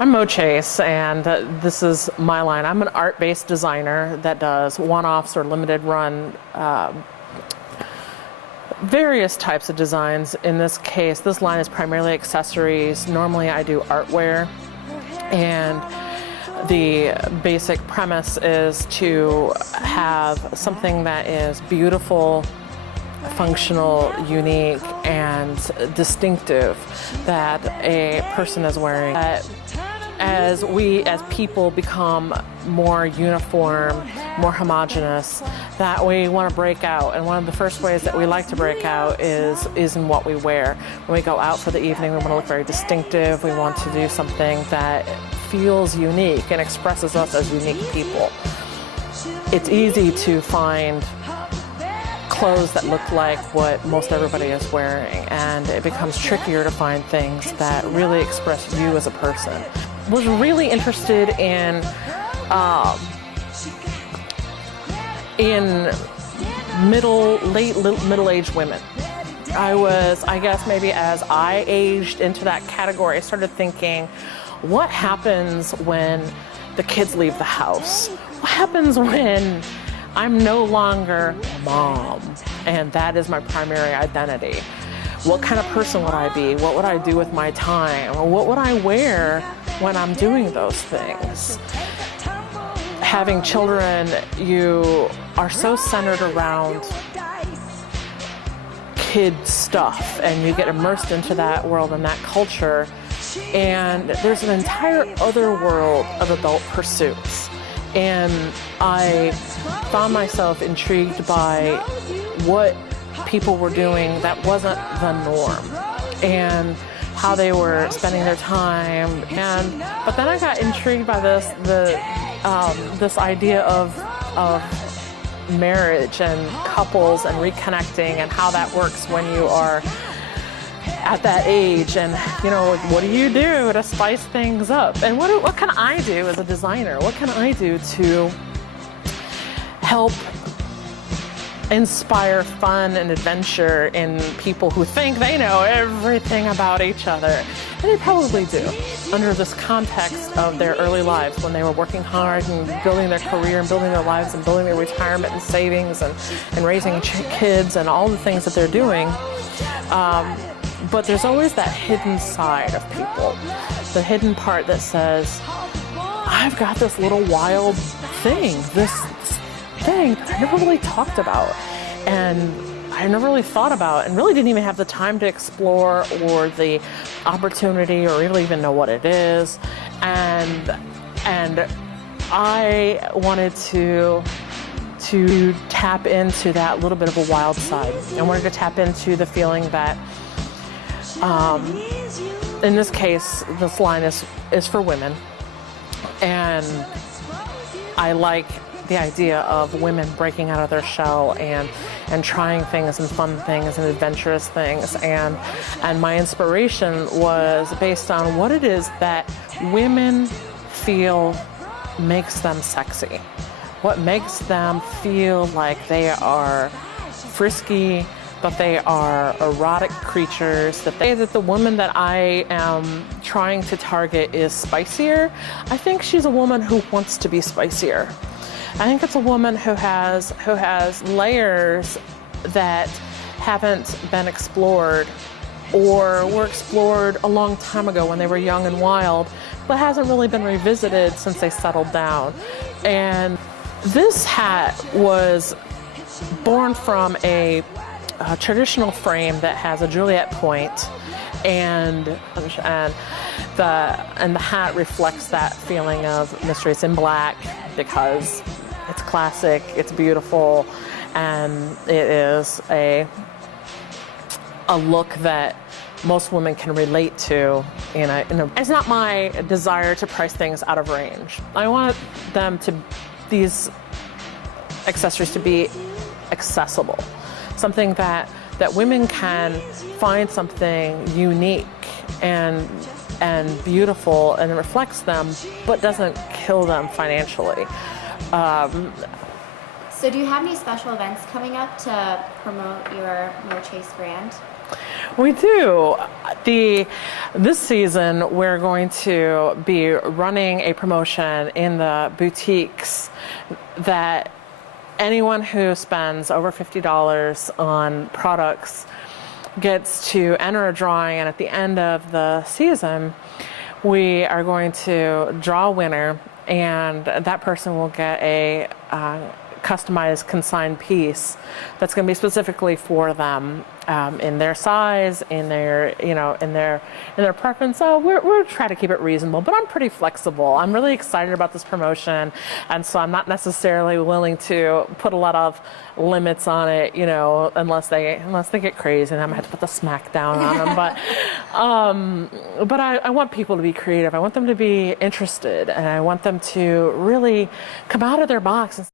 I'm Mo Chase, and this is my line. I'm an art-based designer that does one-offs or limited run various types of designs. In this case, this line is primarily accessories. Normally I do artware, and the basic premise is to have something that is beautiful, functional, unique, and distinctive that a person is wearing. As we as people become more uniform, more homogenous, that we want to break out. And one of the first ways that we like to break out is in what we wear. When we go out for the evening, we want to look very distinctive. We want to do something that feels unique and expresses us as unique people. It's easy to find clothes that look like what most everybody is wearing, and it becomes trickier to find things that really express you as a person. Was really interested in late middle-aged women. I guess maybe as I aged into that category, I started thinking, what happens when the kids leave the house? What happens when I'm no longer mom, and that is my primary identity? What kind of person would I be? What would I do with my time? Or what would I wear when I'm doing those things? Having children, you are so centered around kid stuff, and you get immersed into that world and that culture, and there's an entire other world of adult pursuits. And I found myself intrigued by what people were doing that wasn't the norm, and how they were spending their time. But then I got intrigued by this idea of marriage and couples and reconnecting, and how that works when you are at that age, and what do you do to spice things up, and what can I do as a designer? What can I do to help inspire fun and adventure in people who think they know everything about each other? And they probably do, under this context of their early lives, when they were working hard and building their career and building their lives and building their retirement and savings and raising kids and all the things that they're doing. But there's always that hidden side of people, the hidden part that says, I've got this little wild thing, this thing that I never really talked about, and I never really thought about, and really didn't even have the time to explore, or the opportunity, or really even know what it is. And I wanted to tap into that little bit of a wild side. I wanted to tap into the feeling that, in this case, this line is for women, and I like the idea of women breaking out of their shell and trying things and fun things and adventurous things, and my inspiration was based on what it is that women feel makes them sexy, what makes them feel like they are frisky, that they are erotic creatures, that the woman that I am trying to target is spicier. I think she's a woman who wants to be spicier. I think it's a woman who has layers that haven't been explored, or were explored a long time ago when they were young and wild, but hasn't really been revisited since they settled down. And this hat was born from a traditional frame that has a Juliet point, and the hat reflects that feeling of mystery. It's in black because it's classic, it's beautiful, and it is a look that most women can relate to. It's not my desire to price things out of range. I want these accessories to be accessible, something that women can find something unique and beautiful, and it reflects them, but doesn't kill them financially. So do you have any special events coming up to promote your Mo Chase brand? We do. This season, we're going to be running a promotion in the boutiques that anyone who spends over $50 on products gets to enter a drawing, and at the end of the season, we are going to draw a winner, and that person will get a customized consigned piece that's going to be specifically for them, in their size, in their in their preference. So we're trying to keep it reasonable, but I'm pretty flexible. I'm really excited about this promotion, and so I'm not necessarily willing to put a lot of limits on it, unless they get crazy, and I might have to put the smack down on them. But I want people to be creative. I want them to be interested, and I want them to really come out of their box and